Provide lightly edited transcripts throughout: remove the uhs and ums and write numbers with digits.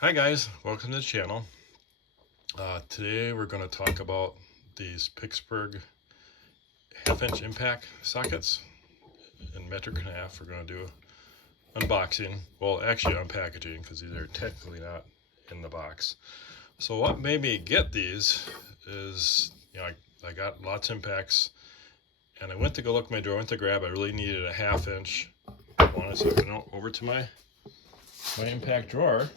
Hi guys, welcome to the channel. Today we're going to talk about these Pittsburgh half-inch impact sockets in metric and a half. We're going to do unboxing, well actually unpackaging, because these are technically not in the box. So what made me get these is, I got lots of impacts, and I went to go look in my drawer, I went to grab, I really needed a half-inch one, so I went over to my impact drawer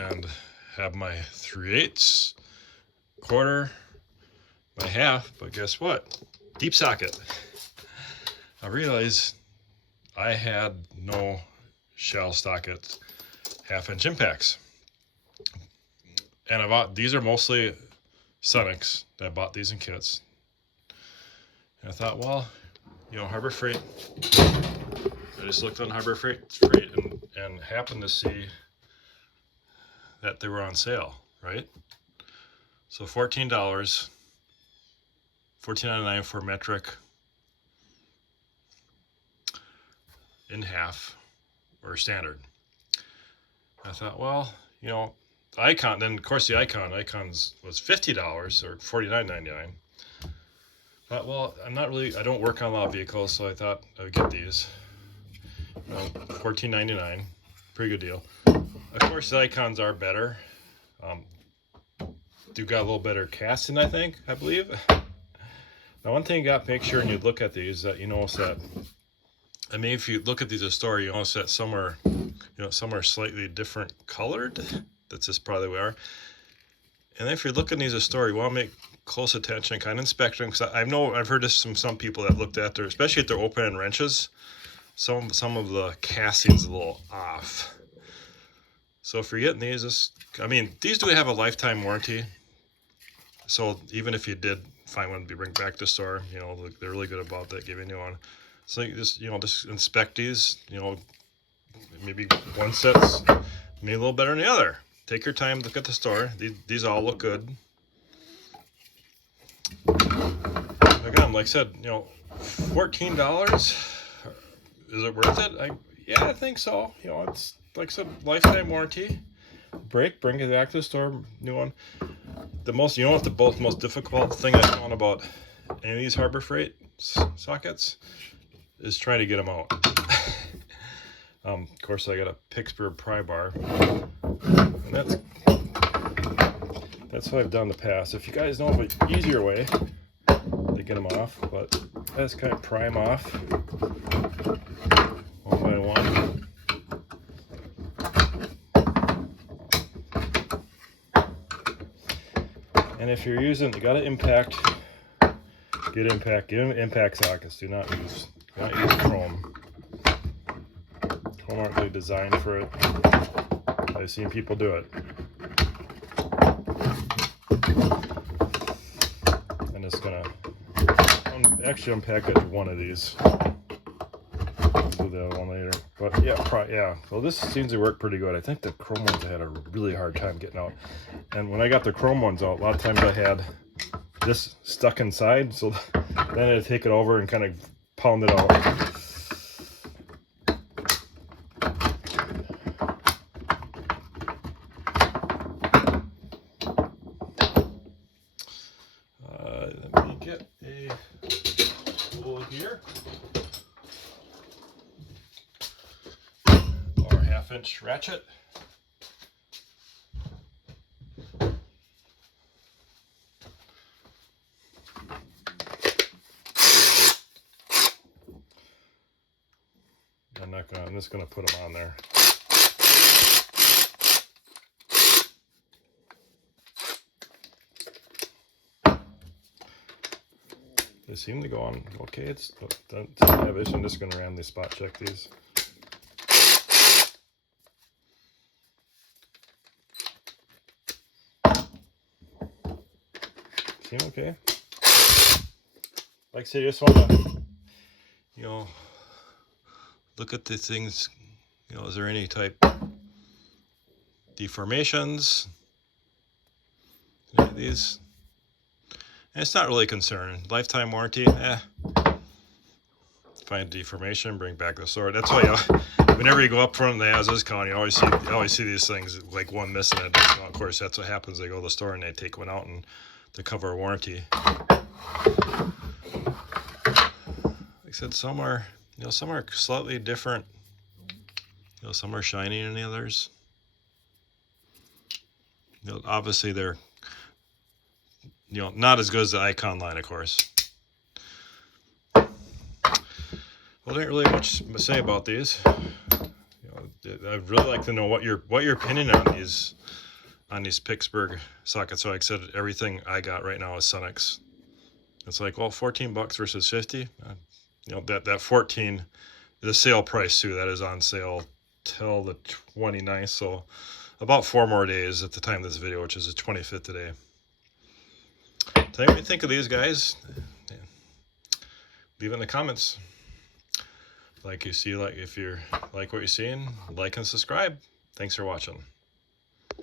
and have my 3/8, quarter, my half, but guess what? Deep socket. I realized I had no shell socket half-inch impacts. And these are mostly Sonics. I bought these in kits. And I thought, well, Harbor Freight. I just looked on Harbor Freight and happened to see that they were on sale, right? So $14, $14.99 for metric in half or standard. I thought, well, Icon, then of course the Icons was $50 or $49.99. Thought, well, I don't work on a lot of vehicles, so I thought I would get these. $14.99, pretty good deal. Of course the Icons are better. Do got a little better casting, I believe. Now one thing you got to make sure when you look at these that you notice that, if you look at these at the store, you notice that some are slightly different colored. That's just probably where. And if you're looking at these at the store, you want to make close attention, kind of inspect them, because I've heard this from some people that looked at especially at their open end wrenches, some of the castings a little off. So if you're getting these, these do have a lifetime warranty. So even if you did find one to bring back to the store, they're really good about that, giving you one. So you just inspect these. Maybe one set's maybe a little better than the other. Take your time, look at the store. These all look good. Again, like I said, $14. Is it worth it? Yeah, I think so. It's like I said, lifetime warranty. Bring it back to the store, new one. The most difficult thing I found about any of these Harbor Freight sockets is trying to get them out. Of course, I got a Pittsburgh pry bar, and that's what I've done in the past. If you guys know of an easier way to get them off, but I just kind of pry them off one by one. And if you're you got to get impact sockets. Do not use chrome. Chrome aren't really designed for it. I've seen people do it. I'm just gonna actually unpackage one of these. I'll do the other one later. But yeah. Well, this seems to work pretty good. I think the chrome ones I had a really hard time getting out. And when I got the chrome ones out, a lot of times I had this stuck inside, so then I had to take it over and kind of pound it out. Let me get a tool here, or a 1/2-inch ratchet. I'm just gonna put them on there. They seem to go on okay. I'm just gonna randomly spot check these. Seem okay. Like I said, you just want to, look at the things. Is there any type deformations? Any of these? And it's not really a concern. Lifetime warranty, If find deformation, bring back the sword. That's why whenever you go up front in the as-is count, you always see these things like one missing. And of course, that's what happens. They go to the store and they take one out and to cover a warranty. Like I said, some are slightly different. Some are shiny than the others. Obviously they're not as good as the Icon line, of course. Well, there ain't really much to say about these. I'd really like to know what your opinion on these Pittsburgh sockets. So like I said, everything I got right now is Sunex. It's like, well, $14 versus 50. That 14 is a sale price too. That is on sale till the 29th. So about 4 more days at the time of this video, which is the 25th today. Tell me what you think of these guys. Leave it in the comments. If you like what you're seeing, like and subscribe. Thanks for watching.